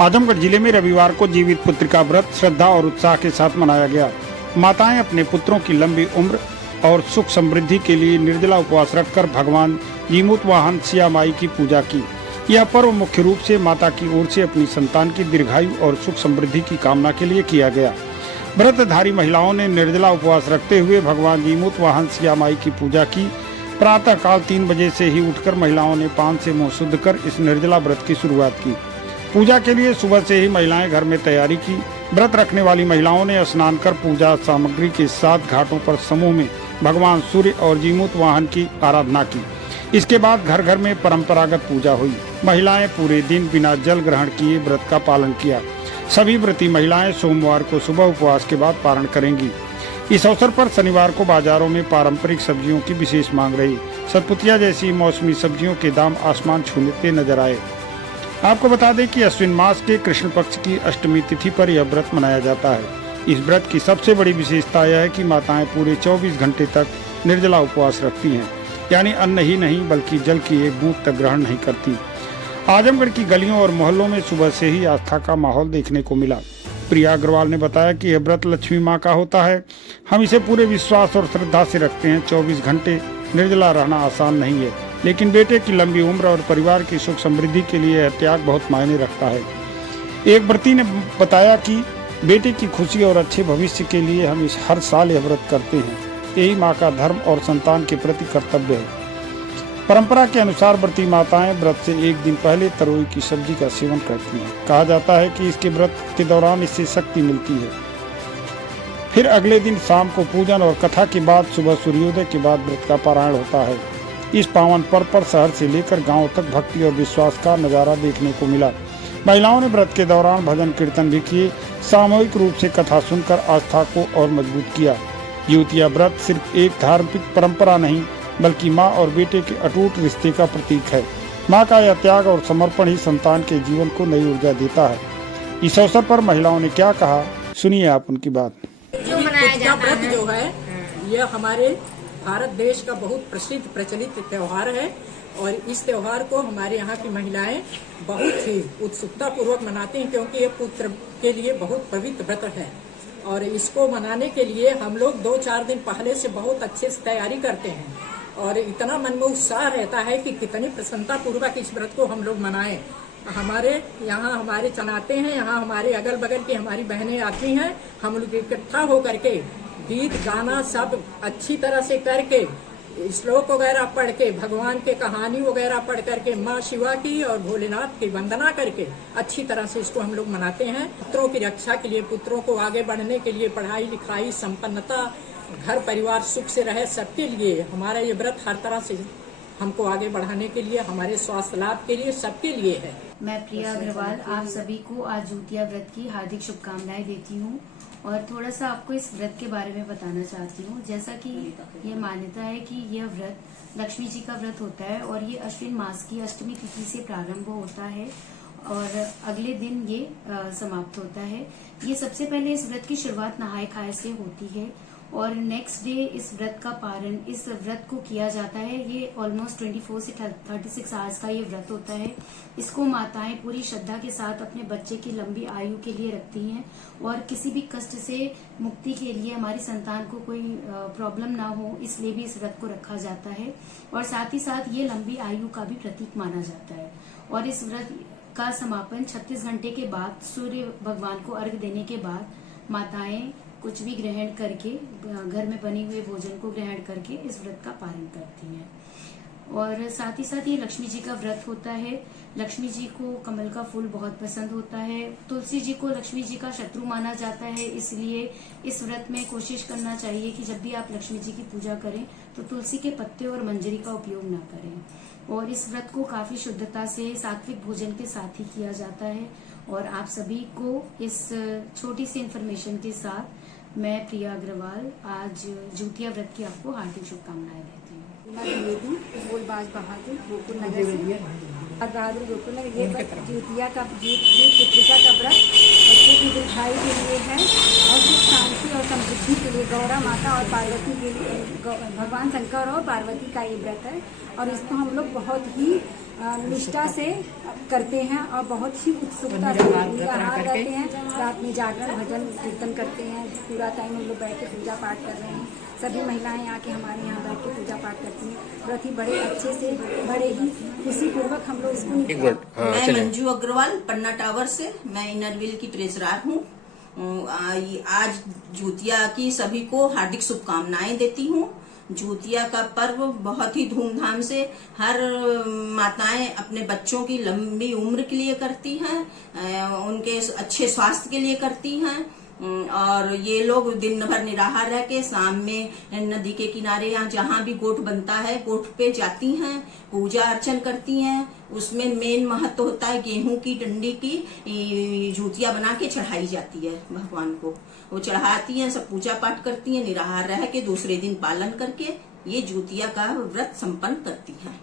आजमगढ़ जिले में रविवार को जीवित पुत्र का व्रत श्रद्धा और उत्साह के साथ मनाया गया। माताएं अपने पुत्रों की लंबी उम्र और सुख समृद्धि के लिए निर्जला उपवास रखकर भगवान जीमूत वाहन सिया माई की पूजा की। यह पर्व मुख्य रूप से माता की ओर से अपनी संतान की दीर्घायु और सुख समृद्धि की कामना के लिए किया गया। व्रतधारी महिलाओं ने निर्जला उपवास रखते हुए भगवान जीमूत वाहन सिया माई की पूजा की। प्रातः काल 3 बजे से ही उठकर महिलाओं ने पान से मुंह शुद्ध कर इस निर्जला व्रत की शुरुआत की। पूजा के लिए सुबह से ही महिलाएं घर में तैयारी की। व्रत रखने वाली महिलाओं ने स्नान कर पूजा सामग्री के साथ घाटों पर समूह में भगवान सूर्य और जीमूत वाहन की आराधना की। इसके बाद घर घर में परंपरागत पूजा हुई। महिलाएं पूरे दिन बिना जल ग्रहण किए व्रत का पालन किया। सभी व्रती महिलाएं सोमवार को सुबह उपवास के बाद पारण करेंगी। इस अवसर पर शनिवार को बाजारों में पारंपरिक सब्जियों की विशेष मांग रही। सतपुतिया जैसी मौसमी सब्जियों के दाम आसमान छूते नजर आए। आपको बता दें कि अश्विन मास के कृष्ण पक्ष की अष्टमी तिथि पर यह व्रत मनाया जाता है। इस व्रत की सबसे बड़ी विशेषता यह है कि माताएं पूरे 24 घंटे तक निर्जला उपवास रखती हैं, यानी अन्न ही नहीं बल्कि जल की एक बूंद तक ग्रहण नहीं करती। आजमगढ़ की गलियों और मोहल्लों में सुबह से ही आस्था का माहौल देखने को मिला। प्रिया अग्रवाल ने बताया कि यह व्रत लक्ष्मी माँ का होता है। हम इसे पूरे विश्वास और श्रद्धा से रखते हैं। 24 घंटे निर्जला रहना आसान नहीं है, लेकिन बेटे की लंबी उम्र और परिवार की सुख समृद्धि के लिए यह त्याग बहुत मायने रखता है। एक व्रती ने बताया कि बेटे की खुशी और अच्छे भविष्य के लिए हम हर साल यह व्रत करते हैं। यही माँ का धर्म और संतान के प्रति कर्तव्य है। परंपरा के अनुसार व्रती माताएं व्रत से एक दिन पहले तरोई की सब्जी का सेवन करती हैं। कहा जाता है कि इसके व्रत के दौरान इससे शक्ति मिलती है। फिर अगले दिन शाम को पूजन और कथा के बाद सुबह सूर्योदय के बाद व्रत का पारायण होता है। इस पावन पर्व पर शहर से लेकर गांव तक भक्ति और विश्वास का नजारा देखने को मिला। महिलाओं ने व्रत के दौरान भजन कीर्तन भी किए। सामूहिक रूप से कथा सुनकर आस्था को और मजबूत किया। युवतिया व्रत सिर्फ एक धार्मिक परंपरा नहीं बल्कि माँ और बेटे के अटूट रिश्ते का प्रतीक है। माँ का यह त्याग और समर्पण ही संतान के जीवन को नई ऊर्जा देता है। इस अवसर पर महिलाओं ने क्या कहा, सुनिए आप उनकी बात। व्रत जो है यह हमारे भारत देश का बहुत प्रसिद्ध प्रचलित त्योहार है और इस त्योहार को हमारे यहाँ की महिलाएं बहुत ही उत्सुकता पूर्वक मनाती हैं, क्योंकि ये पुत्र के लिए बहुत पवित्र व्रत है। और इसको मनाने के लिए हम लोग 2-4 दिन पहले से बहुत अच्छे से तैयारी करते हैं और इतना मन में उत्साह रहता है कि कितनी प्रसन्नता पूर्वक इस व्रत को हम लोग मनाएं। हमारे यहाँ हमारे चनाते हैं, यहाँ हमारे अगल बगल की हमारी बहनें आती हैं। हम लोग इकट्ठा होकर के गीत गाना सब अच्छी तरह से करके, श्लोक वगैरह पढ़ के, भगवान के कहानी वगैरह पढ़ करके, माँ शिवा की और भोलेनाथ की वंदना करके अच्छी तरह से इसको हम लोग मनाते हैं। पुत्रों की रक्षा के लिए, पुत्रों को आगे बढ़ने के लिए, पढ़ाई लिखाई संपन्नता, घर परिवार सुख से रहे, सबके लिए हमारा ये व्रत हर तरह से हमको आगे बढ़ाने के लिए, हमारे स्वास्थ्य लाभ के लिए, सबके लिए है। मैं प्रिया अग्रवाल आप सभी को आज ज्योतिया व्रत की हार्दिक शुभकामनाएं देती हूँ और थोड़ा सा आपको इस व्रत के बारे में बताना चाहती हूँ। जैसा कि ये मान्यता है कि यह व्रत लक्ष्मी जी का व्रत होता है और ये अश्विन मास की अष्टमी तिथि से प्रारंभ होता है और अगले दिन ये समाप्त होता है। ये सबसे पहले इस व्रत की शुरुआत नहाए खाए से होती है और नेक्स्ट डे इस व्रत का पारण, इस व्रत को किया जाता है। ये ऑलमोस्ट 24 से 36 आवर्स का ये व्रत होता है। इसको माताएं पूरी श्रद्धा के साथ अपने बच्चे की लंबी आयु के लिए रखती हैं और किसी भी कष्ट से मुक्ति के लिए, हमारी संतान को कोई प्रॉब्लम ना हो इसलिए भी इस व्रत को रखा जाता है और साथ ही साथ ये लंबी आयु का भी प्रतीक माना जाता है। और इस व्रत का समापन 36 घंटे के बाद सूर्य भगवान को अर्घ्य देने के बाद माताएं कुछ भी ग्रहण करके, घर में बने हुए भोजन को ग्रहण करके इस व्रत का पालन करती हैं। और साथ ही साथ ये लक्ष्मी जी का व्रत होता है। लक्ष्मी जी को कमल का फूल बहुत पसंद होता है। तुलसी जी को लक्ष्मी जी का शत्रु माना जाता है, इसलिए इस व्रत में कोशिश करना चाहिए कि जब भी आप लक्ष्मी जी की पूजा करें तो तुलसी के पत्ते और मंजरी का उपयोग न करें। और इस व्रत को काफी शुद्धता से सात्विक भोजन के साथ ही किया जाता है। और आप सभी को इस छोटी सी इन्फॉर्मेशन के साथ मैं प्रिया अग्रवाल आज ज्योतिया व्रत की आपको हार्दिक शुभकामनाएं देती हूँ। द्विवेदी, बोलबाज बहादुर, गोकुल नगर से। बहादुर गोकुल में ये जितिया का जीत पुत्रिका का व्रत बच्चों की दीर्घायु के लिए है और सुख शांति और समृद्धि के लिए गौरा माता और पार्वती के लिए भगवान शंकर और पार्वती का ये व्रत है और इसको हम लोग बहुत ही निष्ठा से करते हैं और बहुत ही उत्सुकता से निराहार रहते हैं। रात में जागरण भजन कीर्तन करते हैं, पूरा टाइम हम लोग बैठ के पूजा पाठ कर रहे हैं। सभी महिलाएं आके हमारे यहाँ बैठ के पूजा पाठ करती हैं। व्रत ही बड़े अच्छे से बड़े ही खुशी पूर्वक हम लोग इसको मैं मंजू अग्रवाल पन्ना टावर से, मैं इनरविल की ट्रेजरार हूँ। आज जूतिया की सभी को हार्दिक शुभकामनाएं देती हूँ। जूतिया का पर्व बहुत ही धूमधाम से हर माताएं अपने बच्चों की लंबी उम्र के लिए करती हैं, उनके अच्छे स्वास्थ्य के लिए करती हैं और ये लोग दिन भर निराहार रह के शाम में नदी के किनारे या जहाँ भी गोठ बनता है गोठ पे जाती हैं, पूजा अर्चन करती हैं। उसमें मेन महत्व होता है गेहूं की डंडी की जूतिया बना के चढ़ाई जाती है भगवान को, वो चढ़ाती हैं, सब पूजा पाठ करती हैं, निराहार रह के दूसरे दिन पालन करके ये जूतिया का व्रत संपन्न करती हैं।